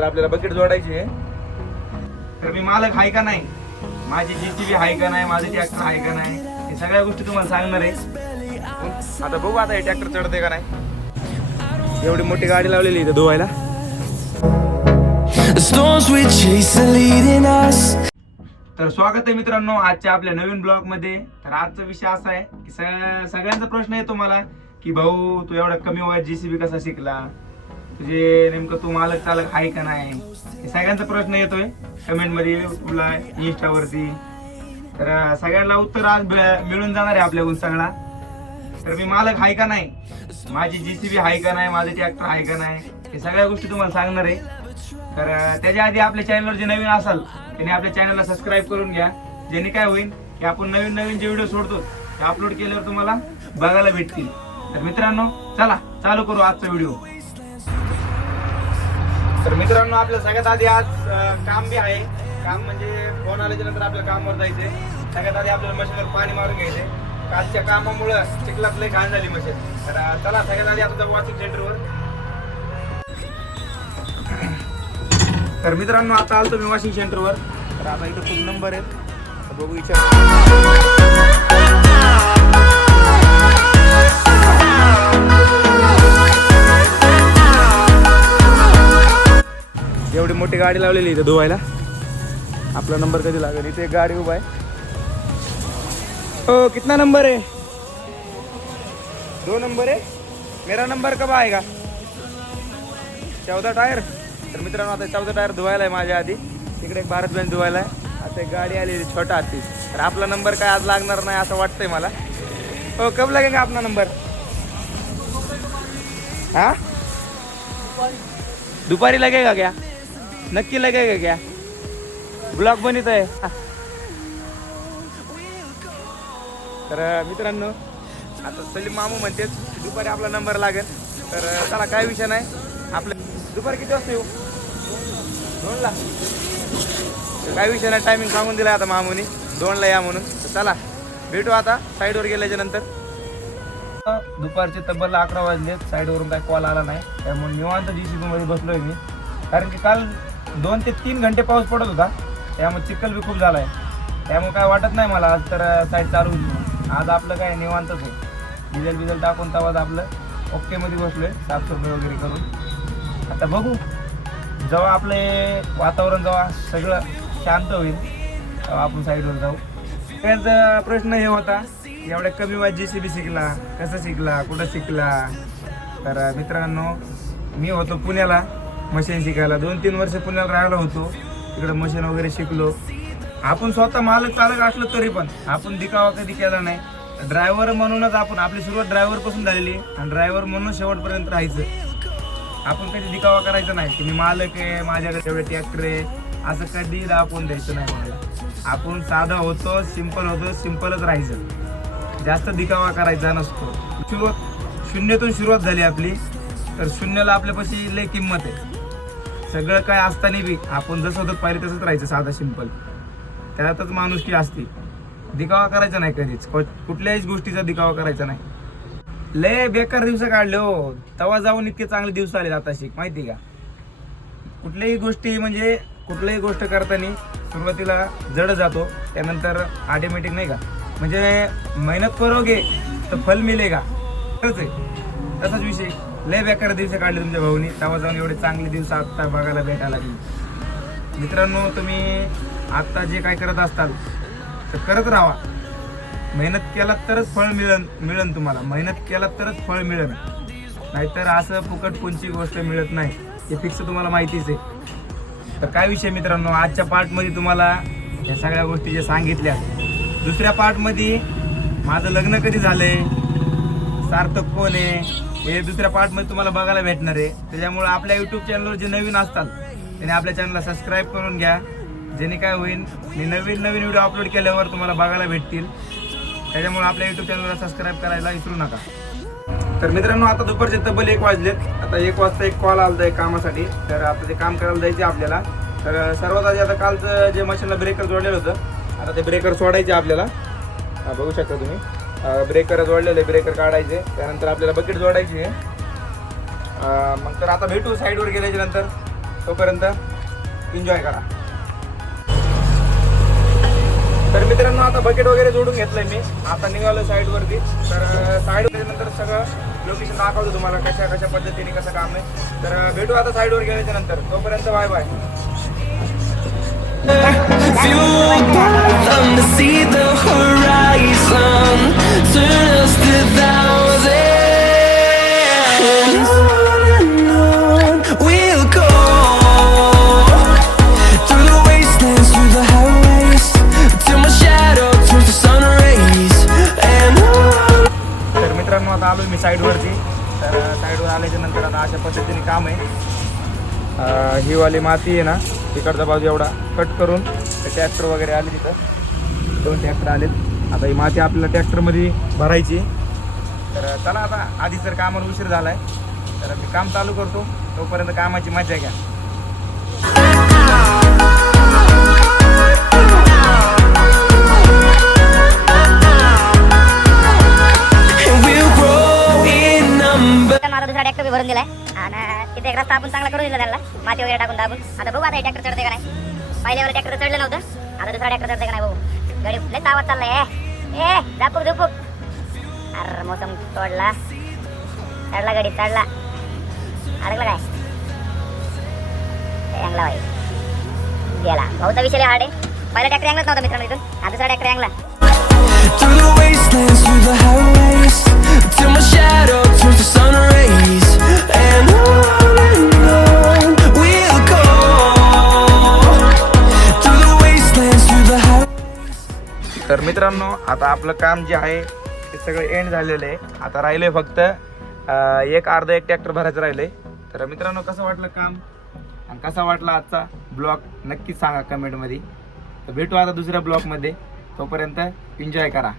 त्यानंतर आपल्याला बकेट जोडायची आहे. तर मी मालक आहे का नाही, माझी JCB आहे का नाही, माझे ट्रॅक्टर आहे का नाही, हे सगळ्या गोष्टी तुम्हाला सांगणार आहे. आता बघू आता हे ट्रॅक्टर चढते का नाही. एवढी मोठी गाडी लावलेली इथे धुवायला. तर स्वागत आहे मित्रांनो आजच्या आपल्या नवीन ब्लॉग मध्ये. तर आजचा विषय असा आहे की सगळ्यांचा प्रश्न येतो मला की भाऊ तू एवढा कमी वयात JCB कसा शिकला, तुझे नेमकं तू मालक चालक आहे का नाही, हे सगळ्यांचा प्रश्न येतोय कमेंट मध्ये, युट्यूबला, इंस्टावरती. तर सगळ्यांना उत्तर आज मिळून जाणार आहे आपल्याकडून सगळा. तर मी मालक आहे का नाही, माझी JCB आहे का नाही, माझे ट्रॅक्टर आहे का नाही, हे सगळ्या गोष्टी तुम्हाला सांगणार आहे. तर त्याच्या आधी आपल्या चॅनलवर जे नवीन असाल त्यांनी आपल्या चॅनलला सबस्क्राईब करून घ्या, ज्याने काय होईल की आपण नवीन नवीन जे व्हिडिओ सोडतो ते अपलोड केल्यावर तुम्हाला बघायला भेटतील. तर मित्रांनो चला चालू करू आजचा व्हिडिओ. तर मित्रांनो आपल्या सगळ्यात आधी आज काम बी आहे. काम म्हणजे फोन आल्याच्या नंतर आपल्या कामावर जायचंय. सगळ्यात आधी आपल्याला मशीनवर पाणी मारून घ्यायचंय. कालच्या कामामुळे चिखलात लय घाण झाली मशीन. तर चला सगळ्यात आधी आता जाऊ वॉशिंग सेंटरवर. तर मित्रांनो आता आलो मी वॉशिंग सेंटरवर. तर आता इथं खूप नंबर आहेत, बघू विचार. एवढी मोठी गाडी लावलेली इथे धुवायला. आपला नंबर कधी लागेल. इथे एक गाडी उभा आहे. हो कितना नंबर है? 2 नंबर है. मेरा नंबर कब आएगा? 14 टायर. तर मित्रांनो आता 14 टायर धुवायला आहे माझ्या आधी. तिकडे एक भारत बेंच धुवायला आहे. आता एक गाडी आलेली छोटा हाती. तर आपला नंबर काय आज लागणार नाही असं वाटतंय मला. हो कब लगेगा अपना नंबर? हाँ दुपारी लगेगा क्या? नक्की लगेगा क्या? ब्लॉग बनत आहे. तर मित्रांनो आता सलीम मामू म्हणते दुपारी आपला नंबर लागेल. तर चला काय विषय नाही. आपलं दुपारी किती वाजता येऊ? 2ला. काय विषय नाही, टायमिंग सांगून दिला आता मामूनी 2ला या म्हणून. तर चला भेटू आता साईडवर गेल्याच्या नंतर. दुपारचे तब्बल 11 वाजले. साईडवरून काय कॉल आला नाही, त्यामुळे निवांत JCB मध्ये बसलोय मी. कारण की काल 2 ते 3 घंटे पाऊस पडत होता, त्यामुळे चिखल बी खूप झाला आहे. त्यामुळे काय वाटत नाही मला आज तर साईड चालू होईल. आज आपलं काय निवांतच आहे. डिझेल टाकून तवाच आपलं ओके मध्ये बसलोय साफसफाई वगैरे करून. आता बघू जेव्हा आपले वातावरण जेव्हा सगळं शांत होईल तेव्हा आपण साईडवर जाऊ. त्यांचा प्रश्न हे होता एवढ्या कमी वयात JCB शिकला, कसं शिकला, कुठं शिकला. तर मित्रांनो मी होतो पुण्याला मशीन शिकायला. 2-3 वर्ष पुण्याला राहिलो होतो. तिकडं मशीन वगैरे शिकलो. आपण स्वतः मालक चालक असलो तरी पण आपण दिखावा कधी केला नाही. ड्रायव्हर म्हणूनच आपण आपली सुरुवात ड्रायव्हरपासून झालेली आणि ड्रायव्हर म्हणून शेवटपर्यंत राहायचं. आपण कधी दिखावा करायचा नाही की मी मालक आहे, माझ्याकडे एवढे ट्रॅक्टर आहे, असं कधी दाखवून द्यायचं नाही मला. आपण साधा होतो, सिंपल होतो, सिंपलच राहायचं. जास्त दिखावा करायचा नसतो. शून्यातून सुरुवात झाली आपली. तर शून्याला आपल्यापाशी लय किंमत आहे. सगळं काय असताना बी आपण जसं होतं पाहिजे तसंच राहायचं, साधा सिंपल. त्यातच माणुसकी असते. दिखावा करायचा नाही कधीच, कुठल्याही गोष्टीचा दिखावा करायचा नाही. लय बेकार दिवस काढले हो. तेव्हा जाऊन इतके चांगले दिवस आले आता शिक माहिती का. कुठल्याही गोष्टी म्हणजे कुठल्याही गोष्ट करताना सुरुवातीला जड जातो, त्यानंतर ऑटोमॅटिक नाही का, म्हणजे मेहनत करोगे तर फल मिलेगा. खरंच आहे तसाच विषय. लय बेकार दिवस काढले तुमच्या भाऊनी. तेव्हा जाऊन एवढे चांगले दिवस आता बघायला भेटायला लागले. मित्रांनो तुम्ही आता जे काय करत असताल तर करत राहा. मेहनत केलात तरच फळ मिळेल तुम्हाला. मेहनत केलात तरच फळ मिळेल, नाहीतर असं फुकट कोणची गोष्ट मिळत नाही, हे फिक्स तुम्हाला माहितीच आहे. तर काय विषय मित्रांनो, आजच्या पार्टमध्ये तुम्हाला या सगळ्या गोष्टी जे सांगितल्या. दुसऱ्या पार्टमध्ये माझं लग्न कधी झालंय, सार्थक कोण आहे, हे दुसऱ्या पार्टमध्ये तुम्हाला बघायला भेटणार आहे. त्याच्यामुळे आपल्या यूट्यूब चॅनलवर जे नवीन असतात त्यांनी आपल्या चॅनलला सबस्क्राईब करून घ्या, ज्याने काय होईल मी नवीन व्हिडिओ अपलोड केल्यावर तुम्हाला बघायला भेटतील. त्याच्यामुळे आपल्या यूट्यूब चॅनलला सबस्क्राईब करायला विसरू नका. तर मित्रांनो आता दुपारचे तब्बल 1 वाजलेत. आता 1 वाजता एक कॉल आला आहे कामासाठी. तर आता ते काम करायला जायचे आपल्याला. तर सर्वात आधी आता कालचं जे मशीनला ब्रेकर जोडलेलं होतं, आता ते ब्रेकर सोडायचे आपल्याला. बघू शकता तुम्ही ब्रेकर जोडलेले, ब्रेकर काढायचे. त्यानंतर आपल्याला बकेट जोडायची आहे. मग तर आता भेटू साईडवर गेल्याच्या नंतर. तोपर्यंत एन्जॉय करा. तर मित्रांनो आता बकेट वगैरे जोडून घेतलंय मी. आता निघालो साईडवरती. तर साईडवर नंतर सगळं लोकेशन दाखवतो तुम्हाला कशा कशा पद्धतीने कसं काम आहे. तर भेटू आता साईडवर गेल्याच्या नंतर. तोपर्यंत bye bye. Fuel them to see the horizon, turn us to thousands. And on we'll go, through the wastelands, through the highways, till my shadow turns to sun rays. And on. तर मित्रांनो आता आलो मी साईडवरती. तर साईडवर आल्याच्या नंतर आता अशा पद्धतीने काम आहे. ही वाली माती आहे ना तिकडचा बाजू एवढा कट करून ट्रॅक्टर वगैरे आले तिथं 2 ट्रॅक्टर आलेत. आता ही माती आपल्याला ट्रॅक्टरमध्ये भरायची. तर चला आता आधी तर कामाला उशीर झाला आहे तर मी काम चालू करतो. तोपर्यंत कामाची मजा घ्या. And we'll grow in number. माझा दुसरा ट्रॅक्टर बी भरून दिलाय आणि तिथे एक रस्ता आपण चांगला करून दिला त्यांना माती वगैरे टाकून दाबून. आता बघू आता हे ट्रॅक्टर चढते का नाही. पहिल्यावर ट्रॅक्टर चढलं नव्हतं. आता दुसरा ट्रॅक्टर चढते का नाही बघू. गाडी लयच आवाज चाललाय. ए दापूक दुपूक. अरे मोसम तोडला. चढला गाडी चढला. अडकला काय चांगला बाई गेला. भाऊचा विषय हार्ड आहे. पहिला ट्रॅक्टर अँगलाच नव्हता मित्रांनो इथून. हा दुसरा tractor अँगला. Through the wastelands, through the highways, till my shadow turns to sun rays. And on we'll go, through the wastelands, through the highways. तर मित्रांनो आता आपलं काम जे आहे ते सगळं एंड झालेलं आहे. आता राहिलंय फक्त एक ट्रॅक्टर भरायचं राहिलंय. तर मित्रांनो कसं वाटलं काम आणि कसा वाटला आजचा ब्लॉग नक्कीच सांगा कमेंटमध्ये. तर भेटू आता दुसऱ्या ब्लॉगमध्ये. तोपर्यंत एन्जॉय करा.